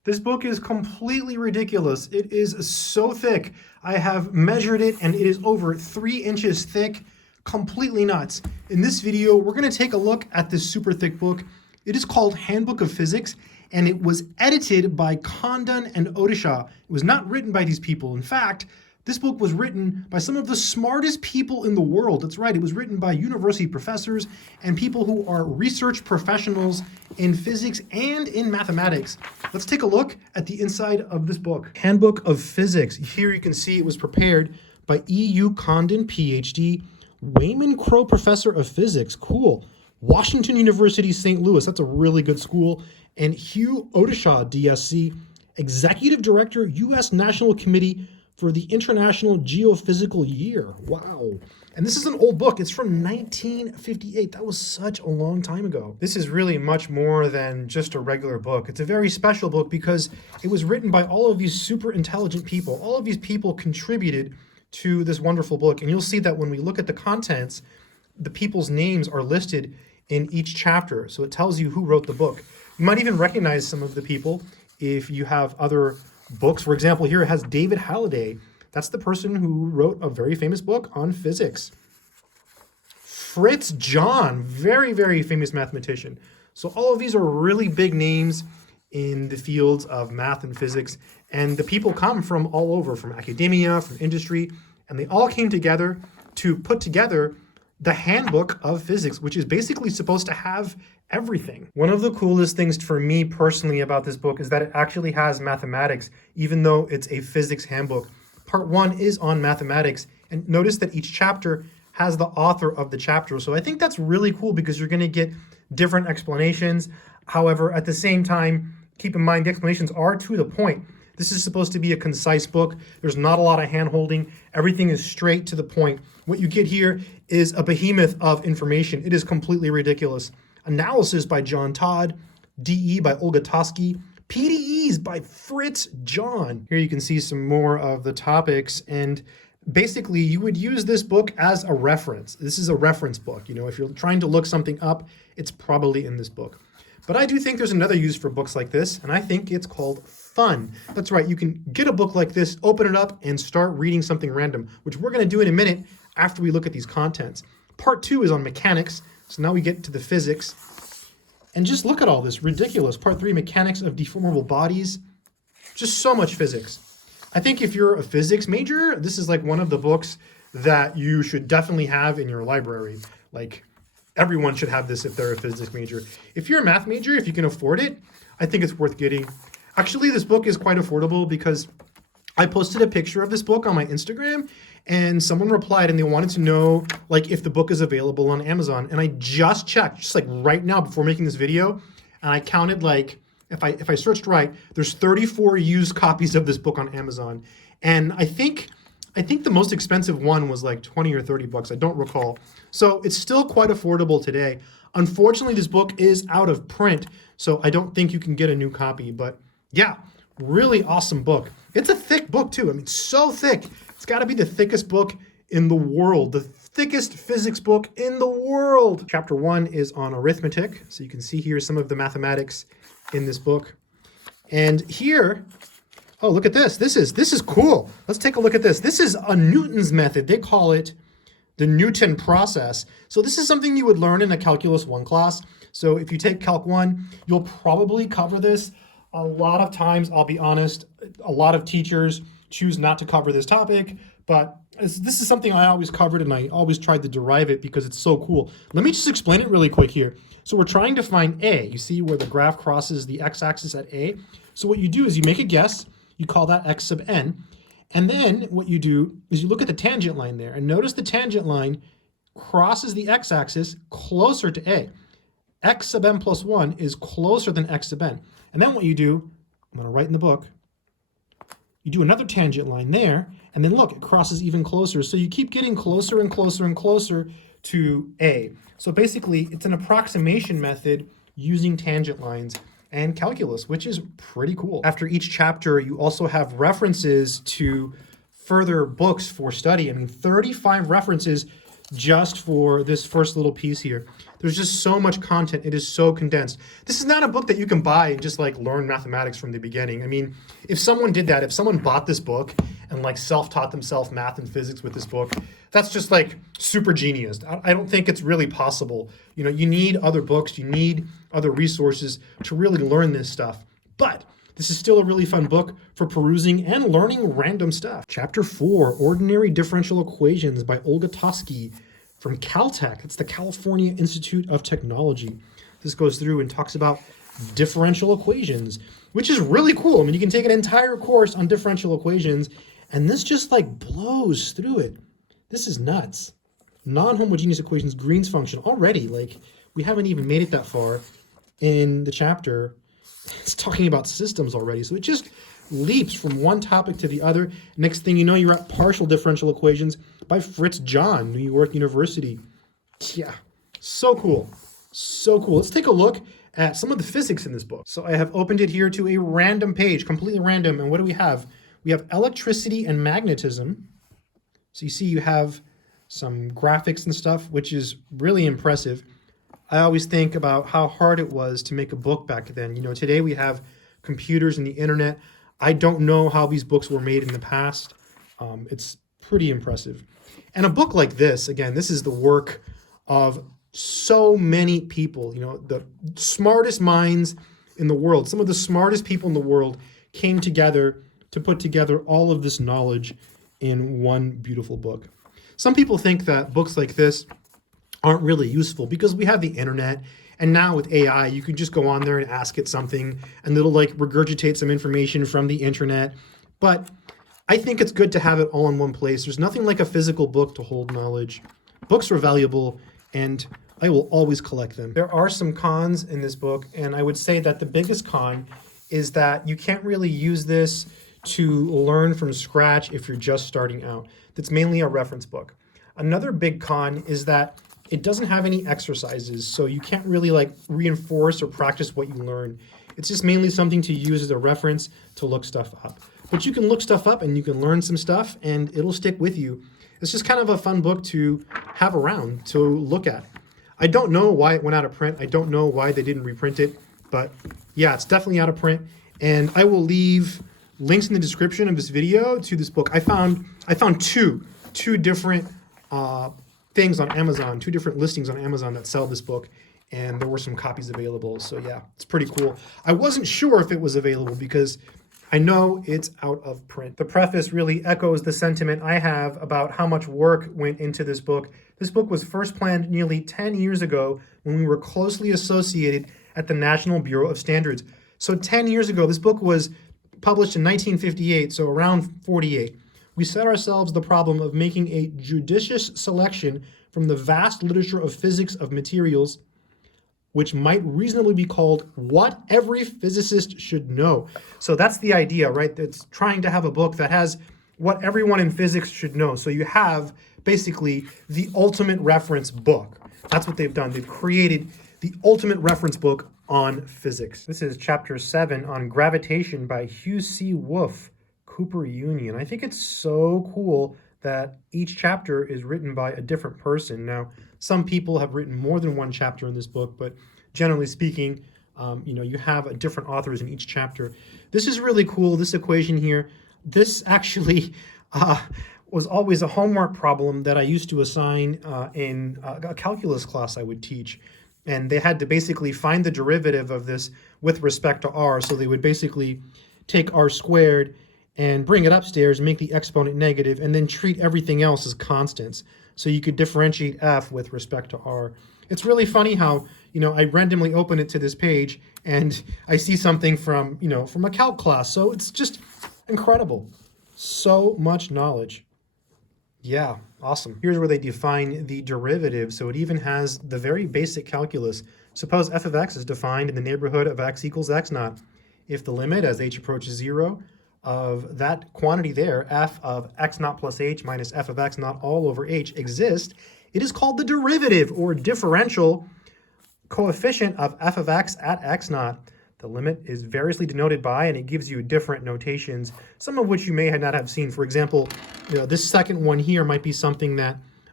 This book is completely ridiculous. It is so thick. I have measured it and it is over 3 inches thick. Completely nuts. In this video, we're going to take a look at this super thick book. It is called Handbook of Physics, and it was edited by Condon and Odishaw. It was not written by these people. In fact, this book was written by some of the smartest people in the world. That's right, it was written by university professors and people who are research professionals in physics and in mathematics. Let's take a look at the inside of this book. Handbook of Physics. Here you can see it was prepared by E.U. Condon, PhD, Wayman Crowe Professor of Physics. Cool. Washington University, St. Louis. That's a really good school. And Hugh Odishaw, DSc, Executive Director, U.S. National Committee for the International Geophysical Year. Wow. And this is an old book. It's from 1958. That was such a long time ago. This is really much more than just a regular book. It's a very special book because it was written by all of these super intelligent people. All of these people contributed to this wonderful book. And you'll see that when we look at the contents, the people's names are listed in each chapter. So it tells you who wrote the book. You might even recognize some of the people if you have other books. For example, here it has David Halliday. That's the person who wrote a very famous book on physics. Fritz John, very, very famous mathematician. So all of these are really big names in the fields of math and physics. And the people come from all over, from academia, from industry, and they all came together to put together the Handbook of Physics, which is basically supposed to have everything. One of the coolest things for me personally about this book is that it actually has mathematics, even though it's a physics handbook. Part 1 is on mathematics, and notice that each chapter has the author of the chapter. So I think that's really cool because you're going to get different explanations. However, at the same time, keep in mind the explanations are to the point. This is supposed to be a concise book. There's not a lot of hand-holding. Everything is straight to the point. What you get here is a behemoth of information. It is completely ridiculous. Analysis by John Todd, DE by Olga Tosky, PDEs by Fritz John. Here you can see some more of the topics, and basically you would use this book as a reference. This is a reference book. You know, if you're trying to look something up, it's probably in this book. But I do think there's another use for books like this, and I think it's called fun. That's right, you can get a book like this, open it up, and start reading something random, which we're going to do in a minute after we look at these contents. Part 2 is on mechanics, so now we get to the physics. And just look at all this, ridiculous. Part 3, mechanics of deformable bodies. Just so much physics. I think if you're a physics major, this is like one of the books that you should definitely have in your library. Like, everyone should have this if they're a physics major. If you're a math major, if you can afford it, I think it's worth getting. Actually, this book is quite affordable because I posted a picture of this book on my Instagram and someone replied and they wanted to know like if the book is available on Amazon. And I just checked, just like right now before making this video, and I counted like, if I searched right, there's 34 used copies of this book on Amazon. And I think the most expensive one was like 20 or 30 bucks. I don't recall. So it's still quite affordable today. Unfortunately, this book is out of print, so I don't think you can get a new copy. But yeah, really awesome book. It's a thick book too. I mean, so thick. It's got to be the thickest book in the world. The thickest physics book in the world. Chapter 1 is on arithmetic. So you can see here some of the mathematics in this book. And here, oh, look at this. This is cool. Let's take a look at this. This is a Newton's method. They call it the Newton process. So this is something you would learn in a Calculus 1 class. So if you take Calc 1, you'll probably cover this. A lot of times, I'll be honest, a lot of teachers choose not to cover this topic, but this is something I always covered and I always tried to derive it because it's so cool. Let me just explain it really quick here. So we're trying to find A. You see where the graph crosses the x-axis at A? So what you do is you make a guess, you call that x sub n, and then what you do is you look at the tangent line there, and notice the tangent line crosses the x-axis closer to A. X sub n plus 1 is closer than x sub n. And then what you do, I'm going to write in the book, you do another tangent line there, and then look, it crosses even closer. So you keep getting closer and closer and closer to A. So basically, it's an approximation method using tangent lines and calculus, which is pretty cool. After each chapter, you also have references to further books for study. I mean, 35 references just for this first little piece here. There's just so much content. It is so condensed. This is not a book that you can buy and just like learn mathematics from the beginning. I mean, if someone did that, if someone bought this book and like self-taught themselves math and physics with this book, that's just like super genius. I don't think it's really possible. You know, you need other books, you need other resources to really learn this stuff. But this is still a really fun book for perusing and learning random stuff. Chapter 4, Ordinary Differential Equations by Olga Tosky from Caltech. It's the California Institute of Technology. This goes through and talks about differential equations, which is really cool. I mean, you can take an entire course on differential equations, and this just like blows through it. This is nuts. Non-homogeneous equations, Green's function. Already, like, we haven't even made it that far in the chapter. It's talking about systems already. So it just leaps from one topic to the other. Next thing you know, you're at partial differential equations by Fritz John, New York University. Yeah, so cool. So cool. Let's take a look at some of the physics in this book. So I have opened it here to a random page, completely random. And what do we have? We have electricity and magnetism. So you see you have some graphics and stuff, which is really impressive. I always think about how hard it was to make a book back then. You know, today we have computers and the internet. I don't know how these books were made in the past. It's pretty impressive. And a book like this, again, this is the work of so many people. You know, the smartest minds in the world, some of the smartest people in the world came together to put together all of this knowledge in one beautiful book. Some people think that books like this aren't really useful because we have the internet, and now with AI, you can just go on there and ask it something and it'll like regurgitate some information from the internet. But I think it's good to have it all in one place. There's nothing like a physical book to hold knowledge. Books are valuable and I will always collect them. There are some cons in this book, and I would say that the biggest con is that you can't really use this to learn from scratch if you're just starting out. That's mainly a reference book. Another big con is that it doesn't have any exercises, so you can't really like reinforce or practice what you learn. It's just mainly something to use as a reference to look stuff up. But you can look stuff up and you can learn some stuff and it'll stick with you. It's just kind of a fun book to have around, to look at. I don't know why it went out of print. I don't know why they didn't reprint it, but yeah, it's definitely out of print. And I will leave links in the description of this video to this book. I found two different things on Amazon, two different listings on Amazon that sell this book, and there were some copies available. So yeah, it's pretty cool. I wasn't sure if it was available because I know it's out of print. The preface really echoes the sentiment I have about how much work went into this book. This book was first planned nearly 10 years ago when we were closely associated at the National Bureau of Standards. So 10 years ago, this book was published in 1958, so around 48. We set ourselves the problem of making a judicious selection from the vast literature of physics of materials, which might reasonably be called what every physicist should know. So that's the idea, right? It's trying to have a book that has what everyone in physics should know. So you have basically the ultimate reference book. That's what they've done. They've created the ultimate reference book on physics. This is chapter 7 on gravitation by Hugh C. Wolf, Cooper Union. I think it's so cool that each chapter is written by a different person. Now, some people have written more than one chapter in this book, but generally speaking, you have different authors in each chapter. This is really cool, this equation here. This actually was always a homework problem that I used to assign in a calculus class I would teach. And they had to basically find the derivative of this with respect to r. So they would basically take r squared and bring it upstairs, make the exponent negative, and then treat everything else as constants. So you could differentiate f with respect to r. It's really funny how, I randomly open it to this page and I see something from a calc class. So it's just incredible. So much knowledge. Yeah, awesome. Here's where they define the derivative. So it even has the very basic calculus. Suppose f of x is defined in the neighborhood of x equals x naught. If the limit as h approaches 0 of that quantity there, f of x naught plus h minus f of x naught all over h exists, it is called the derivative or differential coefficient of f of x at x naught. The limit is variously denoted by, and it gives you different notations, some of which you may not have seen. For example, this second one here might be something that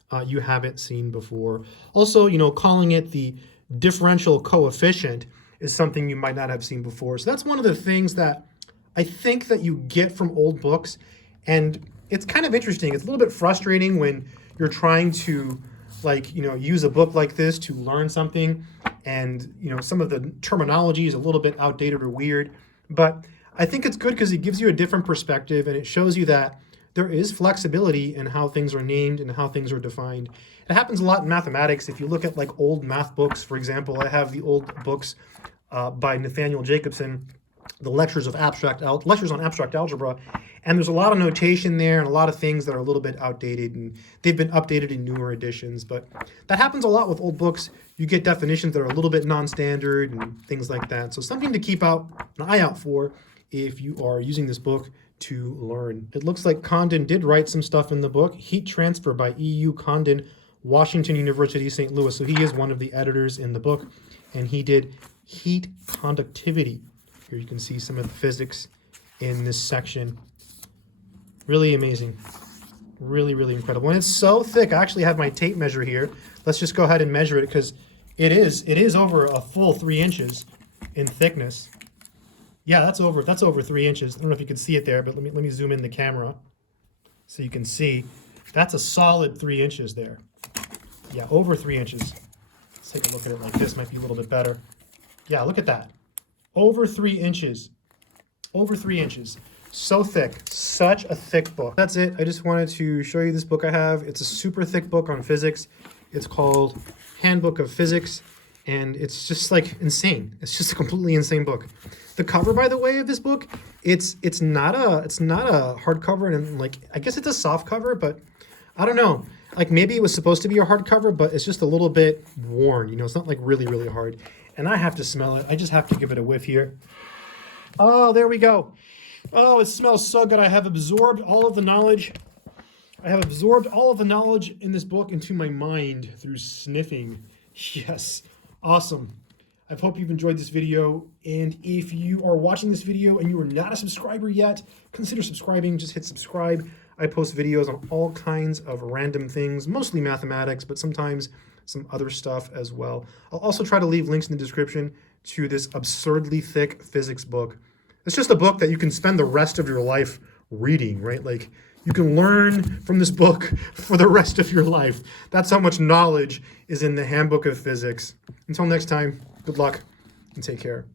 you haven't seen before. Also, you know, calling it the differential coefficient is something you might not have seen before. So that's one of the things that I think that you get from old books. And it's kind of interesting. It's a little bit frustrating when you're trying to, like, you know, use a book like this to learn something, and, you know, some of the terminology is a little bit outdated or weird. But I think it's good because it gives you a different perspective, and it shows you that there is flexibility in how things are named and how things are defined. It happens a lot in mathematics. If you look at like old math books, for example, I have the old books by Nathaniel Jacobson, the lectures on abstract algebra, and there's a lot of notation there and a lot of things that are a little bit outdated, and they've been updated in newer editions. But that happens a lot with old books. You get definitions that are a little bit non-standard and things like that. So something to keep an eye out for if you are using this book to learn. It looks like Condon did write some stuff in the book. Heat Transfer by E.U. Condon, Washington University, St. Louis. So he is one of the editors in the book, and he did heat conductivity. Here you can see some of the physics in this section. Really amazing. Really, really incredible. And it's so thick. I actually have my tape measure here. Let's just go ahead and measure it, because it is over a full 3 inches in thickness. Yeah, that's over 3 inches. I don't know if you can see it there, but let me zoom in the camera so you can see. That's a solid 3 inches there. Yeah, over 3 inches. Let's take a look at it like this. Might be a little bit better. Yeah, look at that. Over 3 inches. Over 3 inches. So thick. Such a thick book. That's it. I just wanted to show you this book I have. It's a super thick book on physics. It's called Handbook of Physics, and it's just like insane. It's just a completely insane book. The cover, by the way, of this book, it's not a hardcover, and like, I guess it's a soft cover, but I don't know. Like, maybe it was supposed to be a hardcover, but it's just a little bit worn. You know, it's not like really, really hard. And I have to smell it. I just have to give it a whiff here. Oh, there we go. Oh, it smells so good. I have absorbed all of the knowledge. I have absorbed all of the knowledge in this book into my mind through sniffing. Yes, awesome. I hope you've enjoyed this video. And if you are watching this video and you are not a subscriber yet, consider subscribing. Just hit subscribe. I post videos on all kinds of random things, mostly mathematics, but sometimes some other stuff as well. I'll also try to leave links in the description to this absurdly thick physics book. It's just a book that you can spend the rest of your life reading, right? Like, you can learn from this book for the rest of your life. That's how much knowledge is in the Handbook of Physics. Until next time, good luck and take care.